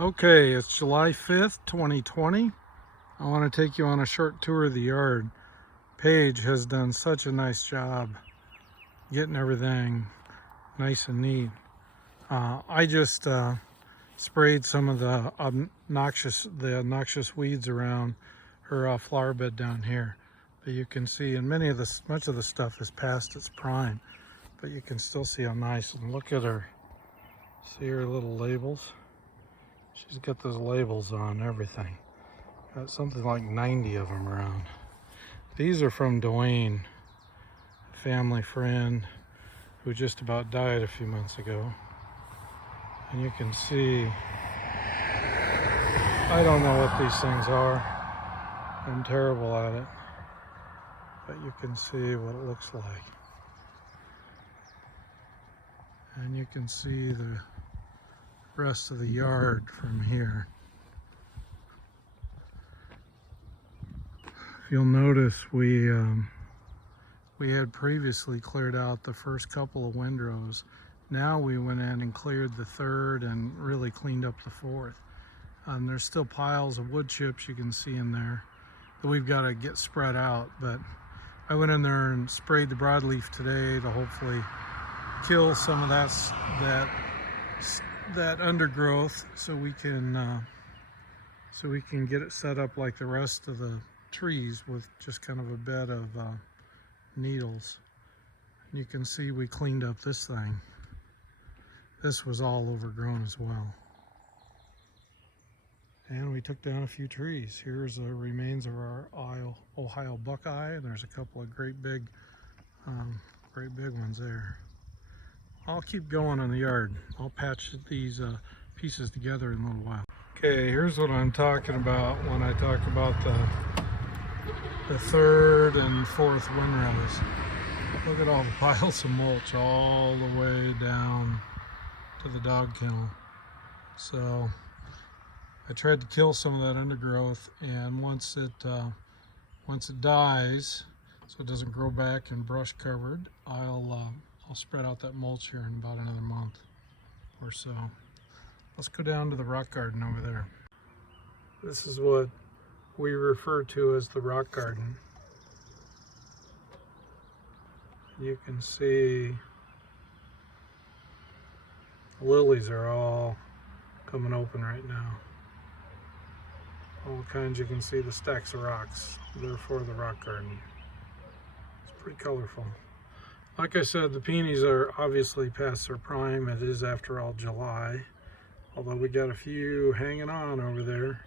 Okay, it's July 5th, 2020. I want to take you on a short tour of the yard. Paige has done such a nice job getting everything nice and neat. I just sprayed some of the obnoxious weeds around her flower bed down here. But you can see, and much of the stuff is past its prime, but you can still see how nice. And look at her. See her little labels? She's got those labels on everything. Got something like 90 of them around. These are from Dwayne, a family friend who just about died a few months ago. And you can see, I don't know what these things are. I'm terrible at it. But you can see what it looks like. And you can see the rest of the yard from here. You'll notice we had previously cleared out the first couple of windrows. Now we went in and cleared the third and really cleaned up the fourth. There's still piles of wood chips you can see in there that we've got to get spread out, but I went in there and sprayed the broadleaf today to hopefully kill some of that undergrowth so we can get it set up like the rest of the trees with just kind of a bed of needles. And you can see we cleaned up this thing. This was all overgrown as well. And we took down a few trees. Here's the remains of our Ohio buckeye. There's a couple of great big ones there. I'll keep going in the yard. I'll patch these pieces together in a little while. Okay, here's what I'm talking about when I talk about the third and fourth windrows. Look at all the piles of mulch all the way down to the dog kennel. So I tried to kill some of that undergrowth, and once it dies, so it doesn't grow back and brush covered, I'll spread out that mulch here in about another month or so. Let's go down to the rock garden over there. This is what we refer to as the rock garden. You can see the lilies are all coming open right now. All kinds. You can see the stacks of rocks, therefore the rock garden. It's pretty colorful. Like I said, the peonies are obviously past their prime. It is, after all, July. Although we got a few hanging on over there.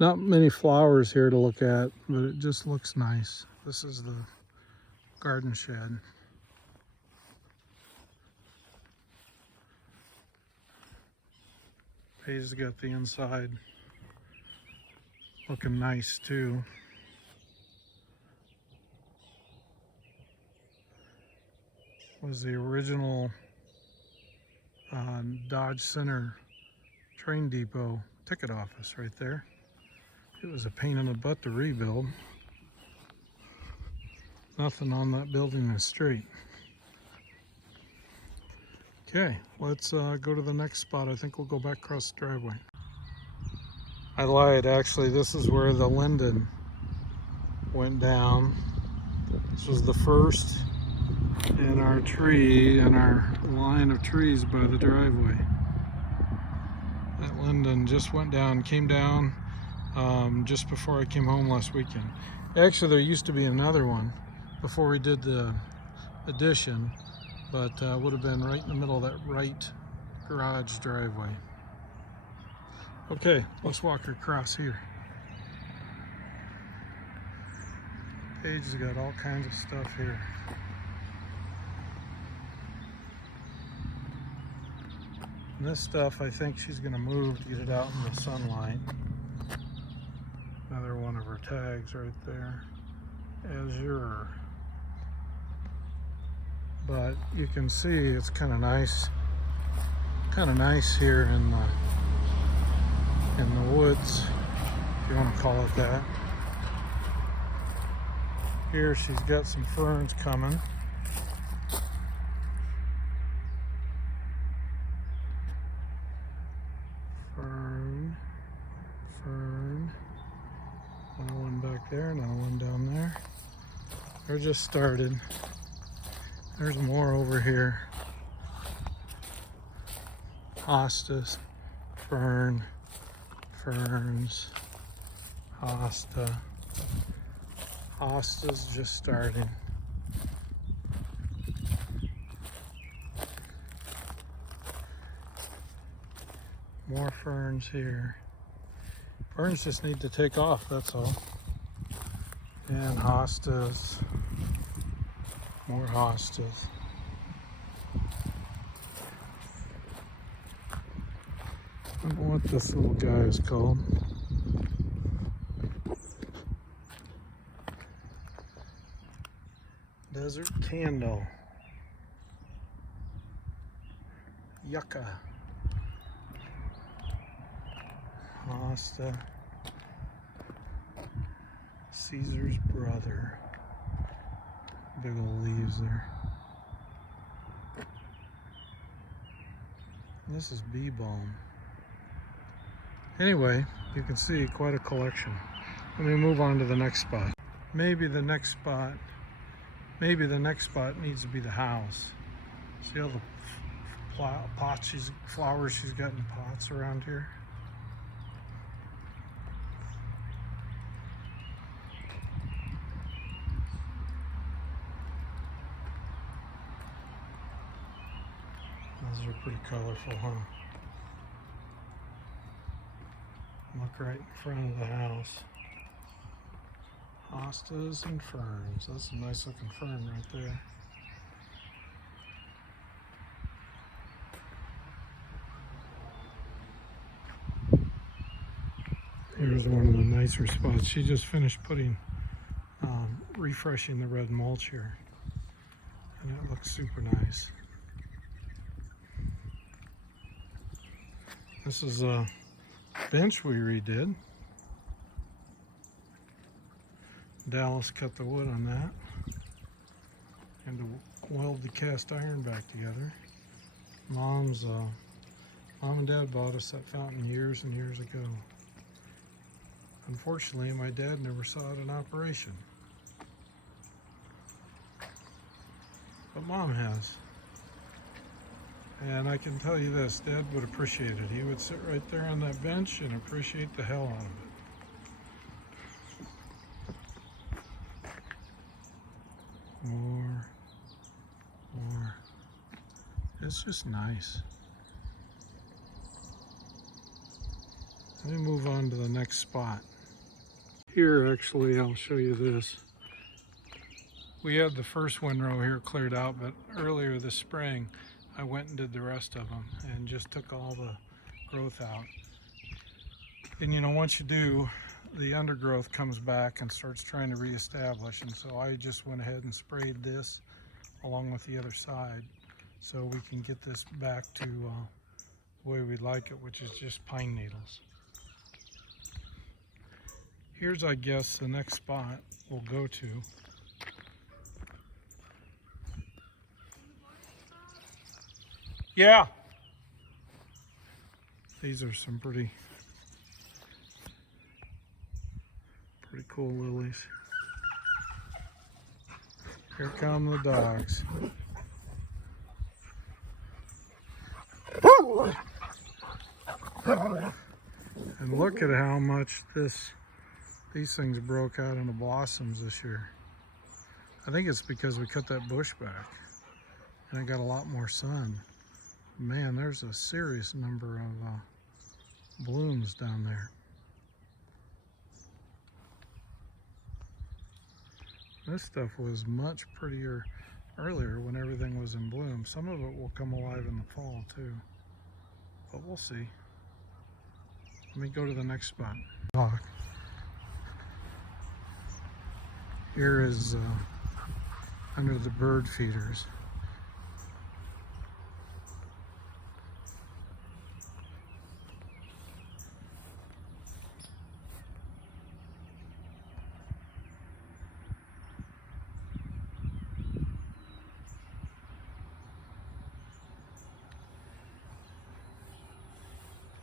Not many flowers here to look at, but it just looks nice. This is the garden shed. Paige's got the inside looking nice too. Was the original Dodge Center train depot ticket office right there. It was a pain in the butt to rebuild. Nothing on that building is straight. Okay, let's go to the next spot. I think we'll go back across the driveway. I lied, actually. This is where the linden went down. This was the first in our line of trees by the driveway. That linden just went down, came down just before I came home last weekend. Actually, there used to be another one before we did the addition, but would have been right in the middle of that right garage driveway. Okay, let's walk across here. Paige's got all kinds of stuff here. And this stuff, I think she's going to move to get it out in the sunlight. Another one of her tags right there. Azure. But you can see it's kind of nice here in the woods, if you want to call it that. Here she's got some ferns coming. there, another one down there. They're just started. There's more over here. Hostas, fern, ferns, hosta. Hosta's just starting. More ferns here. Ferns just need to take off, that's all. And hostas. More hostas. I don't know what this little guy is called. Desert candle. Yucca. Hosta. Caesar's brother. Big old leaves there. This is bee balm. Anyway, you can see quite a collection. Let me move on to the next spot. Maybe the next spot needs to be the house. See all the flowers she's got in pots around here? Those are pretty colorful, huh? Look right in front of the house. Hostas and ferns. That's a nice looking fern right there. Here's one of the nicer spots. She just finished refreshing the red mulch here. And it looks super nice. This is a bench we redid. Dallas cut the wood on that and to weld the cast iron back together. Mom and Dad bought us that fountain years and years ago. Unfortunately, my dad never saw it in operation, but Mom has. And I can tell you this, Dad would appreciate it. He would sit right there on that bench and appreciate the hell out of it. More. It's just nice. Let me move on to the next spot. Here, actually, I'll show you this. We had the first windrow here cleared out, but earlier this spring, I went and did the rest of them and just took all the growth out. And you know, once you do, the undergrowth comes back and starts trying to reestablish. And so I just went ahead and sprayed this along with the other side so we can get this back to the way we'd like it, which is just pine needles. Here's, I guess, the next spot we'll go to. Yeah. These are some pretty cool lilies. Here come the dogs. And look at how much these things broke out into blossoms this year. I think it's because we cut that bush back and it got a lot more sun. Man, there's a serious number of blooms down there. This stuff was much prettier earlier when everything was in bloom. Some of it will come alive in the fall too, but we'll see. Let me go to the next spot. Here is under the bird feeders.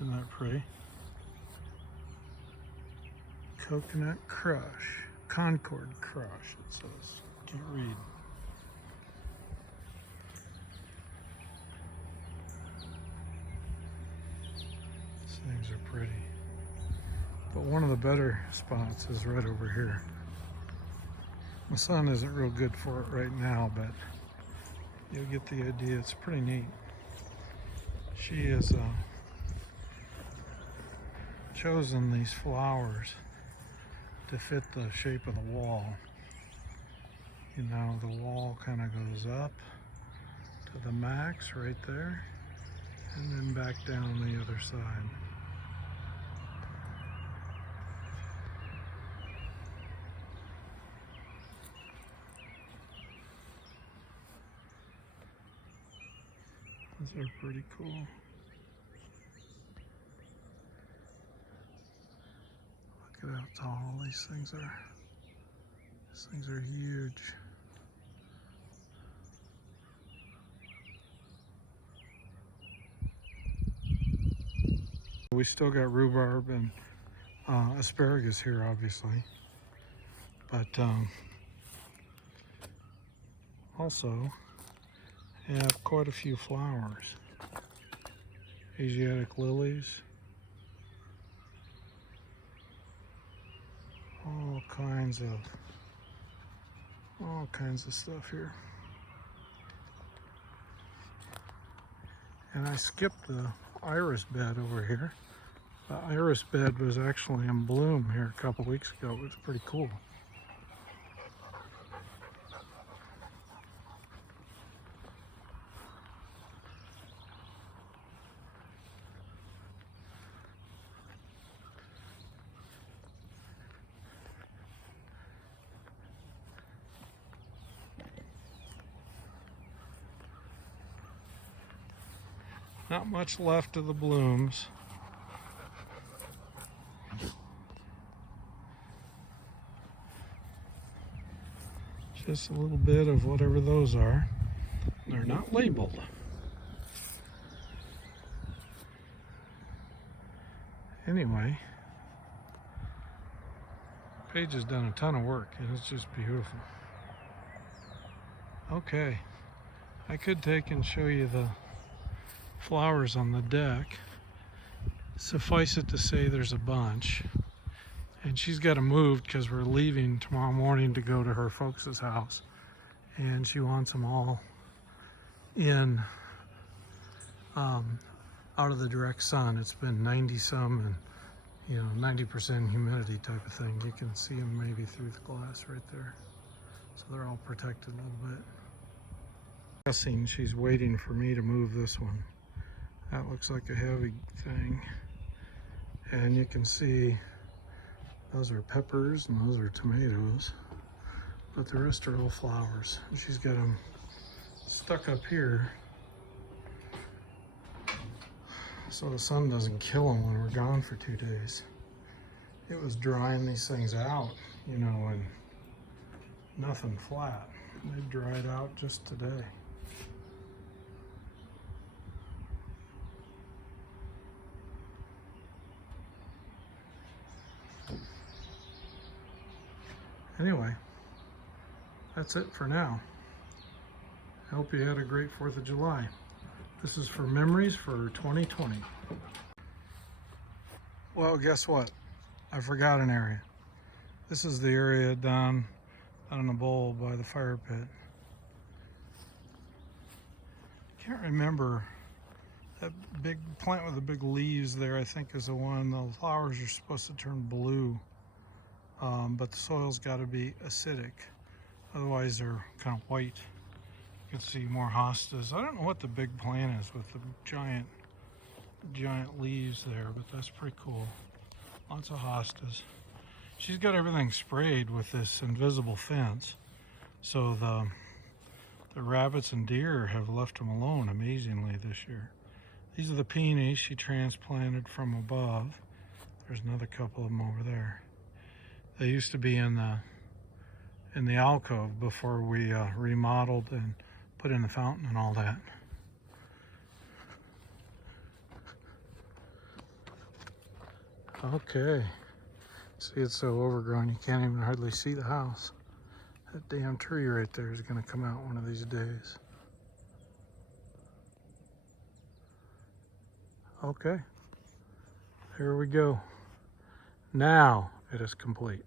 Isn't that pretty? Coconut Crush. Concord Crush, it says. Can't read. These things are pretty. But one of the better spots is right over here. The sun isn't real good for it right now, but you'll get the idea. It's pretty neat. She has chosen these flowers to fit the shape of the wall. You know, the wall kind of goes up to the max right there, and then back down the other side. These are pretty cool. Look at how tall these things are. These things are huge. We still got rhubarb and asparagus here, obviously, but also have quite a few flowers. Asiatic lilies, all kinds of stuff here. And I skipped the iris bed over here. The iris bed was actually in bloom here a couple weeks ago. It was pretty cool. Not much left of the blooms. Just a little bit of whatever those are. They're not labeled. Anyway, Paige has done a ton of work and it's just beautiful. Okay, I could take and show you the flowers on the deck. Suffice it to say there's a bunch. And she's got to move because we're leaving tomorrow morning to go to her folks' house. And she wants them all in, out of the direct sun. It's been 90 some and, you know, 90% humidity type of thing. You can see them maybe through the glass right there. So they're all protected a little bit. Guessing she's waiting for me to move this one. That looks like a heavy thing. And you can see those are peppers and those are tomatoes, but the rest are all flowers. And she's got them stuck up here so the sun doesn't kill them when we're gone for 2 days. It was drying these things out, you know, and nothing flat. They dried out just today. Anyway, that's it for now. I hope you had a great 4th of July. This is for memories for 2020. Well, guess what? I forgot an area. This is the area down in the bowl by the fire pit. Can't remember. That big plant with the big leaves there, I think, is the one. The flowers are supposed to turn blue. But the soil's got to be acidic, otherwise they're kind of white. You can see more hostas. I don't know what the big plant is with the giant leaves there, but that's pretty cool. Lots of hostas. She's got everything sprayed with this invisible fence, so the rabbits and deer have left them alone amazingly this year. These are the peonies she transplanted from above. There's another couple of them over there. They used to be in the alcove before we remodeled and put in the fountain and all that. Okay, See, it's so overgrown you can't even hardly see the house. That damn tree right there is going to come out one of these days. Okay, here we go. Now it is complete.